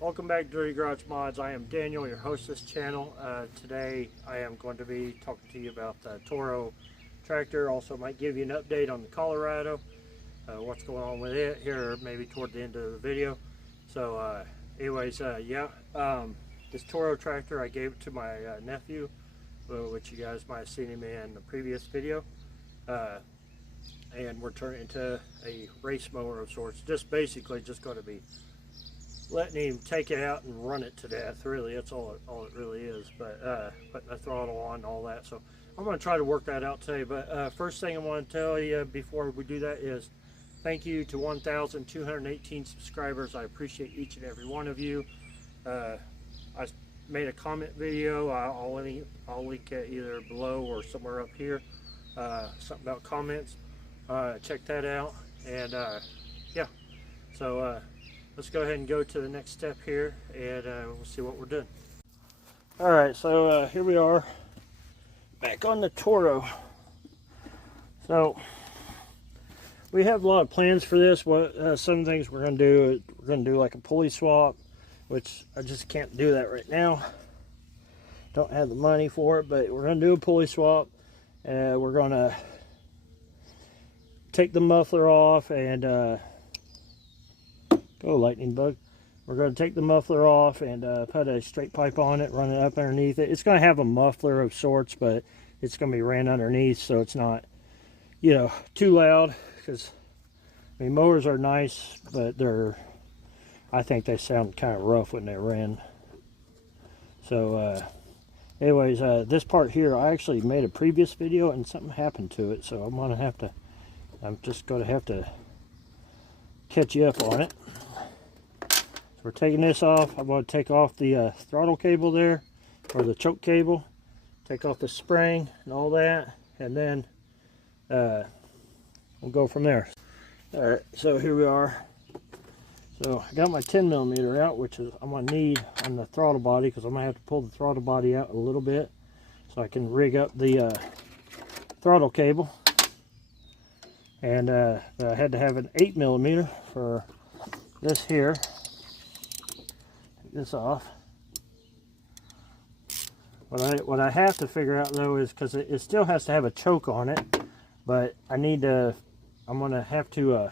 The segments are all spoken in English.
Welcome back to Dirty Garage Mods. I am Daniel, your host of this channel. Today I am going to be talking to you about the Toro tractor. Also might give you an update on the Colorado, what's going on with it here maybe toward the end of the video. So this Toro tractor, I gave it to my nephew, which you guys might have seen him in the previous video. And we're turning into a race mower of sorts. Just basically just going to be letting him take it out and run it to death. Really, that's all it really is. But putting the throttle on and all that. So I'm going to try to work that out today. But first thing I want to tell you before we do that is thank you to 1,218 subscribers. I appreciate each and every one of you. I made a comment video. I'll link it either below or somewhere up here. Something about comments. Check that out. And yeah, so let's go ahead and go to the next step here, and we'll see what we're doing. All right, so here we are back on the Toro. So we have a lot of plans for this. Some things we're going to do like a pulley swap, which I just can't do that right now. Don't have the money for it, but we're going to do a pulley swap. We're going to take the muffler off and go lightning bug. We're going to take the muffler off and put a straight pipe on it, run it up underneath it. It's going to have a muffler of sorts, but it's going to be ran underneath so it's not, you know, too loud. Because I mean, mowers are nice, but I think they sound kind of rough when they ran. So anyways, this part here, I actually made a previous video and something happened to it, so I'm just going to have to catch you up on it. We're taking this off. I'm going to take off the throttle cable there, or the choke cable, take off the spring and all that, and then we'll go from there. Alright, so here we are. So I got my 10mm out, which is I'm going to need on the throttle body, because I'm going to have to pull the throttle body out a little bit so I can rig up the throttle cable. And I had to have an 8mm for this here. This off. What I have to figure out though is, because it still has to have a choke on it, but I'm gonna have to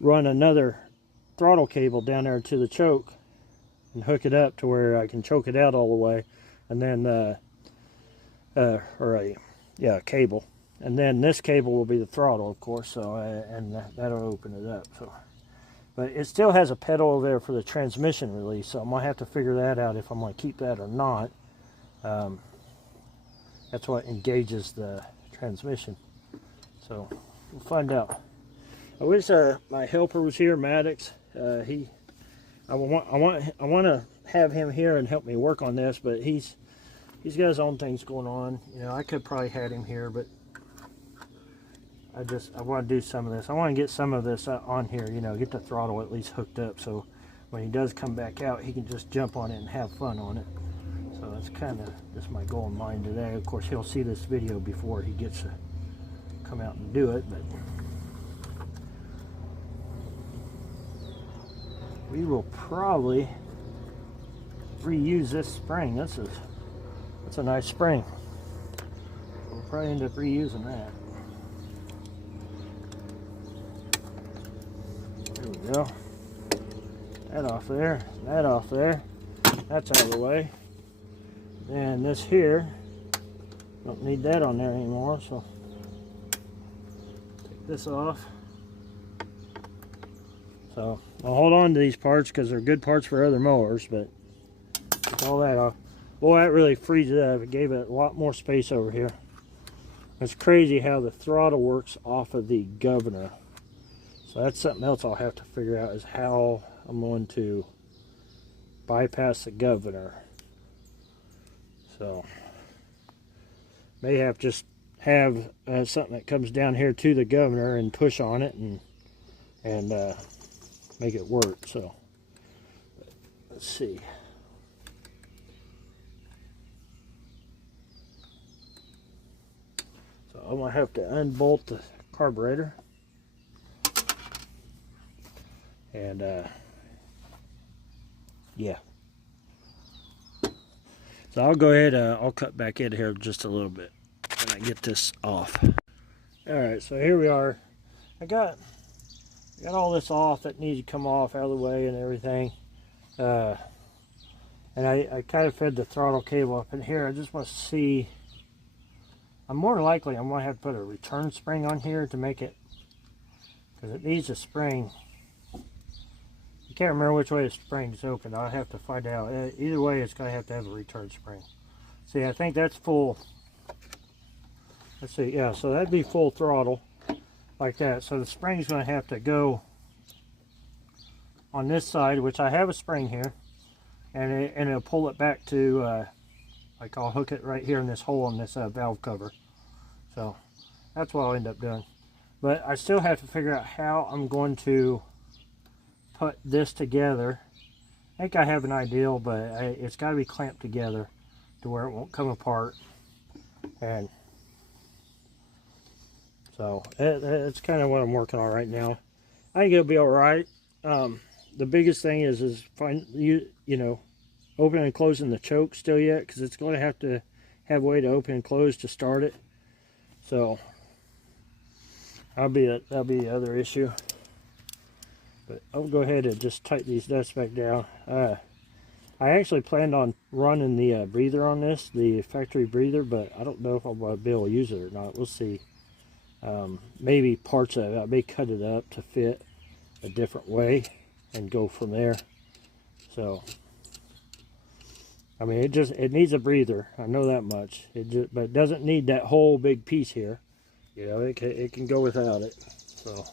run another throttle cable down there to the choke and hook it up to where I can choke it out all the way, and then cable, and then this cable will be the throttle, of course. So and that'll open it up. So. But it still has a pedal over there for the transmission release, so I'm going to have to figure that out if I'm going to keep that or not. That's what engages the transmission. So we'll find out. I wish my helper was here, Maddox. I want to have him here and help me work on this, but he's got his own things going on. You know, I could probably had him here, but I want to do some of this. I want to get some of this on here, you know, get the throttle at least hooked up so when he does come back out, he can just jump on it and have fun on it. So that's kind of just my goal in mind today. Of course, he'll see this video before he gets to come out and do it, but we will probably reuse this spring. That's a nice spring. We'll probably end up reusing that. There we go. That off there. That off there. That's out of the way. And this here, don't need that on there anymore, so take this off. So I'll hold on to these parts because they're good parts for other mowers, but take all that off. Boy, that really frees it up. It gave it a lot more space over here. It's crazy how the throttle works off of the governor. So that's something else I'll have to figure out, is how I'm going to bypass the governor. So may have just have something that comes down here to the governor and push on it and make it work. So let's see. So I'm gonna have to unbolt the carburetor. And yeah. So I'll go ahead, I'll cut back in here just a little bit when I get this off. Alright, so here we are. I got all this off that needs to come off out of the way and everything. And I kind of fed the throttle cable up in here. I just want to see. I'm more likely I'm going to have to put a return spring on here to make it, because it needs a spring. I can't remember which way the spring's open. I'll have to find out. Either way, it's going to have a return spring. See, I think that's full. Let's see, yeah, so that'd be full throttle like that. So the spring's going to have to go on this side, which I have a spring here, and it'll pull it back to, like I'll hook it right here in this hole on this valve cover. So that's what I'll end up doing. But I still have to figure out how I'm going to put this together. I think I have an idea, but it's got to be clamped together to where it won't come apart. And so it's kind of what I'm working on right now. I think it'll be all right. The biggest thing is find you know, opening and closing the choke still yet, because it's going to have a way to open and close to start it. So that'll be the other issue. But I'll go ahead and just tighten these nuts back down. I actually planned on running the breather on this, the factory breather, but I don't know if I'll be able to use it or not. We'll see. Maybe parts of it, I may cut it up to fit a different way and go from there. So, I mean, it needs a breather. I know that much. But it doesn't need that whole big piece here. You know, it can go without it. So.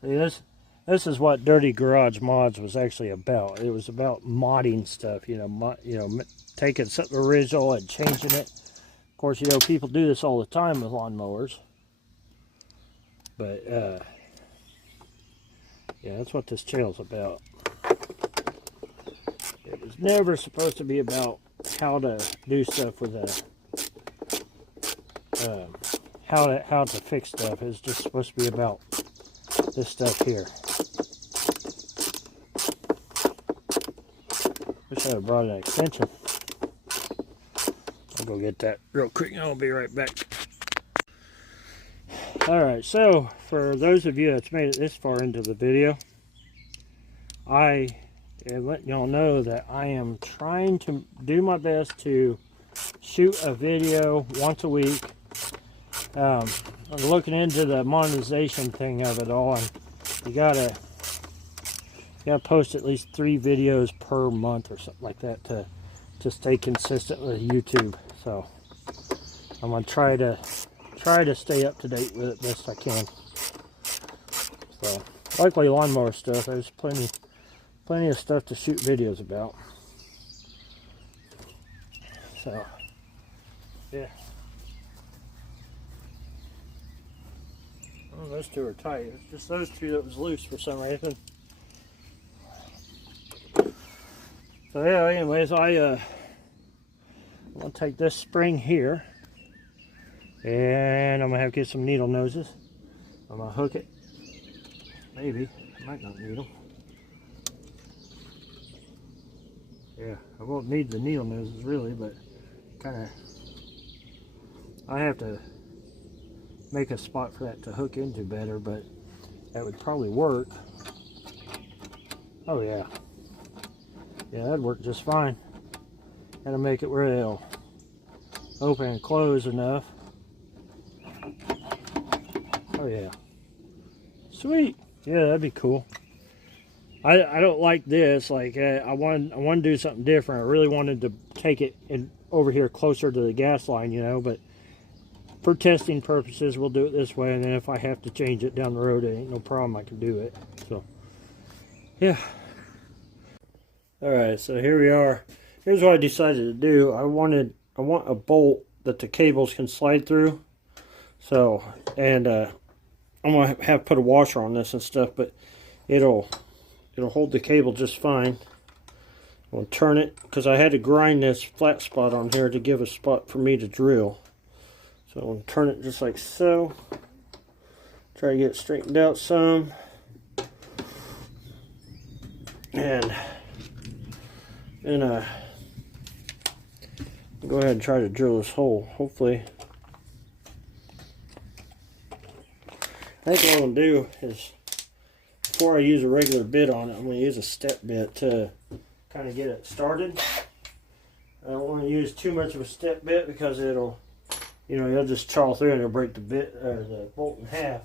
See, this is what Dirty Garage Mods was actually about. It was about modding stuff, you know, taking something original and changing it. Of course, you know, people do this all the time with lawnmowers. But yeah, that's what this channel's about. It was never supposed to be about how to do stuff with how to fix stuff. It's just supposed to be about this stuff here. Wish I had brought an extension. I'll go get that real quick and I'll be right back. Alright, so for those of you that's made it this far into the video, I am letting y'all know that I am trying to do my best to shoot a video once a week. I'm looking into the monetization thing of it all, and you gotta post at least 3 videos per month or something like that to stay consistent with YouTube. So I'm gonna try to stay up to date with it best I can. So likely lawnmower stuff, there's plenty of stuff to shoot videos about. So yeah. Oh, those two are tight. It's just those two that was loose for some reason. So yeah, anyways, I'm gonna take this spring here, and I'm gonna have to get some needle noses. I'm gonna hook it. Maybe I might not need them. Yeah, I won't need the needle noses really, but kind of I have to make a spot for that to hook into better, but that would probably work. Oh yeah, that'd work just fine. That'll make it where it'll open and close enough. Oh yeah, sweet. Yeah, that'd be cool. I don't like this. Like I want to do something different. I really wanted to take it over here closer to the gas line, you know, but for testing purposes, we'll do it this way, and then if I have to change it down the road, it ain't no problem. I can do it. So, yeah. All right, so here we are. Here's what I decided to do. I want a bolt that the cables can slide through. So, and I'm gonna have put a washer on this and stuff, but it'll it'll hold the cable just fine. I'm going to turn it because I had to grind this flat spot on here to give a spot for me to drill. So I'm going to turn it just like so. Try to get it straightened out some. And then go ahead and try to drill this hole. Hopefully. I think what I'm going to do is, before I use a regular bit on it, I'm going to use a step bit to kind of get it started. I don't want to use too much of a step bit because it'll, you'll just chaw through and it'll break the bit or the bolt in half.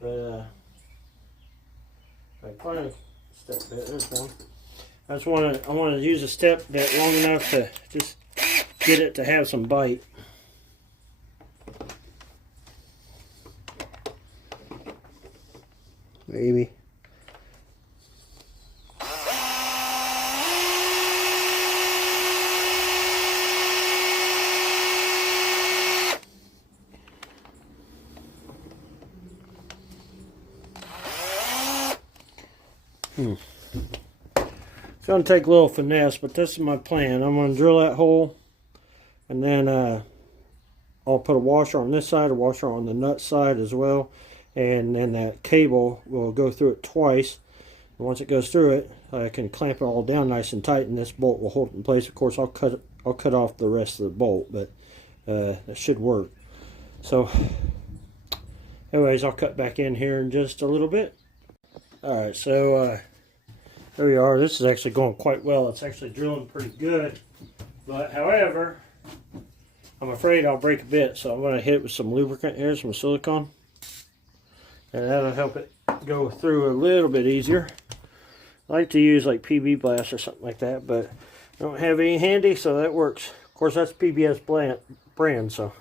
But I find a step bit. There's one. I want to use a step bit long enough to just get it to have some bite. Maybe. It's going to take a little finesse, but this is my plan. I'm going to drill that hole, and then I'll put a washer on this side, a washer on the nut side as well, and then that cable will go through it twice. And once it goes through it, I can clamp it all down nice and tight, and this bolt will hold it in place. Of course, I'll cut off the rest of the bolt, but that should work. So, anyways, I'll cut back in here in just a little bit. Alright, so there we are. This is actually going quite well. It's actually drilling pretty good. But, however, I'm afraid I'll break a bit. So I'm going to hit it with some lubricant here, some silicone. And that'll help it go through a little bit easier. I like to use like PB Blast or something like that, but I don't have any handy, so that works. Of course, that's PBS brand, so.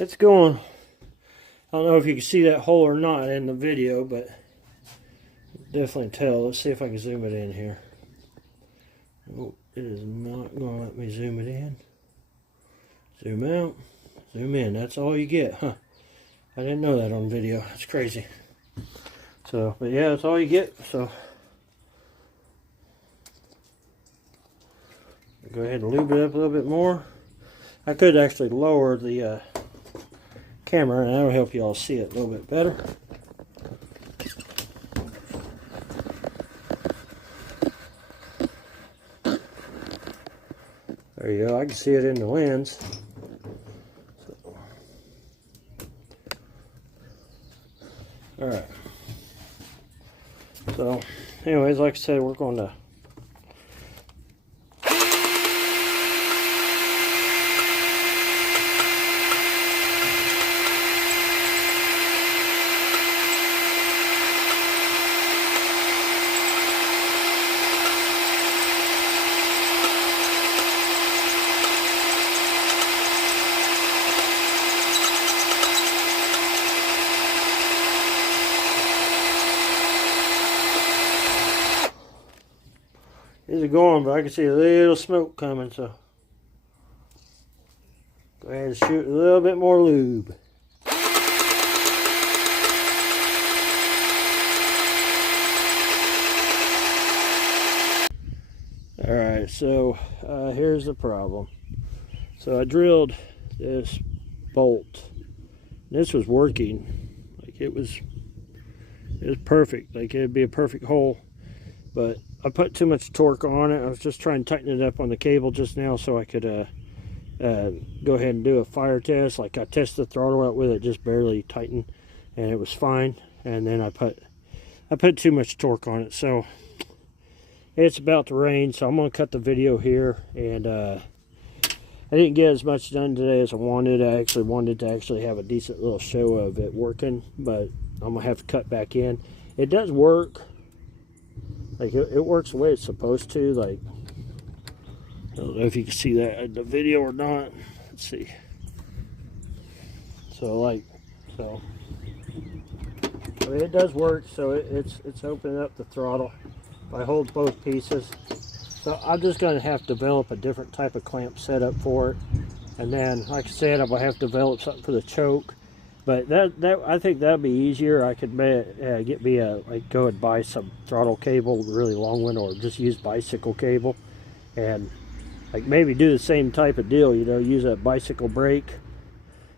It's going. I don't know if you can see that hole or not in the video, but definitely tell. Let's see if I can zoom it in here. Oh, it is not going to let me zoom it in. Zoom out, zoom in. That's all you get, huh? I didn't know that on video. That's crazy. So, but yeah, that's all you get. So, go ahead and lube it up a little bit more. I could actually lower the camera, and that'll help you all see it a little bit better. There you go. I can see it in the lens. Alright. So, anyways, like I said, we're going to These are going, but I can see a little smoke coming, so go ahead and shoot a little bit more lube. Alright, so here's the problem. So I drilled this bolt. This was working. Like it was perfect. Like it'd be a perfect hole. But I put too much torque on it. I was just trying to tighten it up on the cable just now so I could go ahead and do a fire test. Like I tested the throttle out with it, just barely tightened, and it was fine. And then I put too much torque on it. So it's about to rain, so I'm going to cut the video here. And I didn't get as much done today as I wanted. I actually wanted to have a decent little show of it working, but I'm going to have to cut back in. It does work. Like, it works the way it's supposed to. Like, don't know if you can see that in the video or not. Let's see. So I mean, it does work. So it's opening up the throttle. If I hold both pieces. So I'm just going to have to develop a different type of clamp setup for it. And then, like I said, I'm going to have to develop something for the choke. But that I think that'd be easier. I could get me go and buy some throttle cable, really long one, or just use bicycle cable, and like maybe do the same type of deal. You know, use a bicycle brake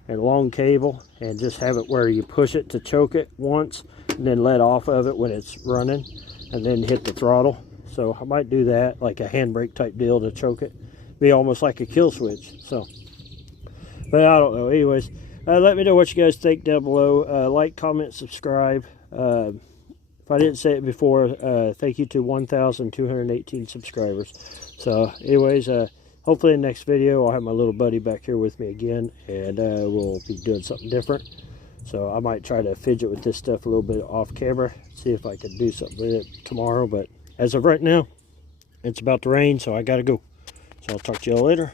and long cable, and just have it where you push it to choke it once, and then let off of it when it's running, and then hit the throttle. So I might do that, like a handbrake type deal to choke it. Be almost like a kill switch. So, but I don't know. Anyways. Let me know what you guys think down below. Like, comment, subscribe. If I didn't say it before, thank you to 1,218 subscribers. So, anyways, hopefully in the next video I'll have my little buddy back here with me again, and we'll be doing something different. So I might try to fidget with this stuff a little bit off camera, see if I can do something with it tomorrow. But as of right now, it's about to rain, so I gotta go. So I'll talk to y'all later.